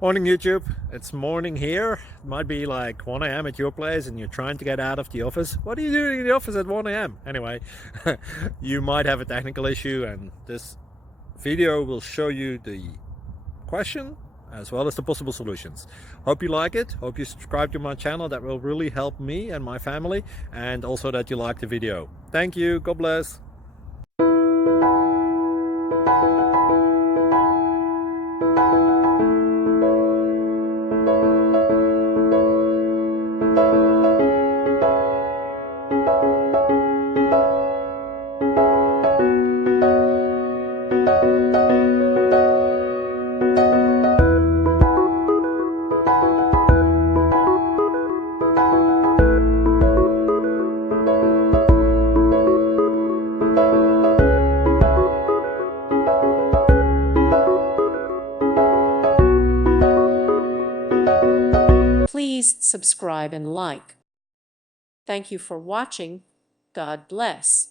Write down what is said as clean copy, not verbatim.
Morning YouTube, it's morning here. It might be like 1 a.m. at your place and you're trying to get out of the office. What are you doing in the office at 1 a.m.? Anyway, you might have a technical issue and this video will show you the question as well as the possible solutions. Hope you like it, hope you subscribe to my channel. That will really help me and my family, and also that you like the video. Thank you, God bless. Please subscribe and like. Thank you for watching. God bless.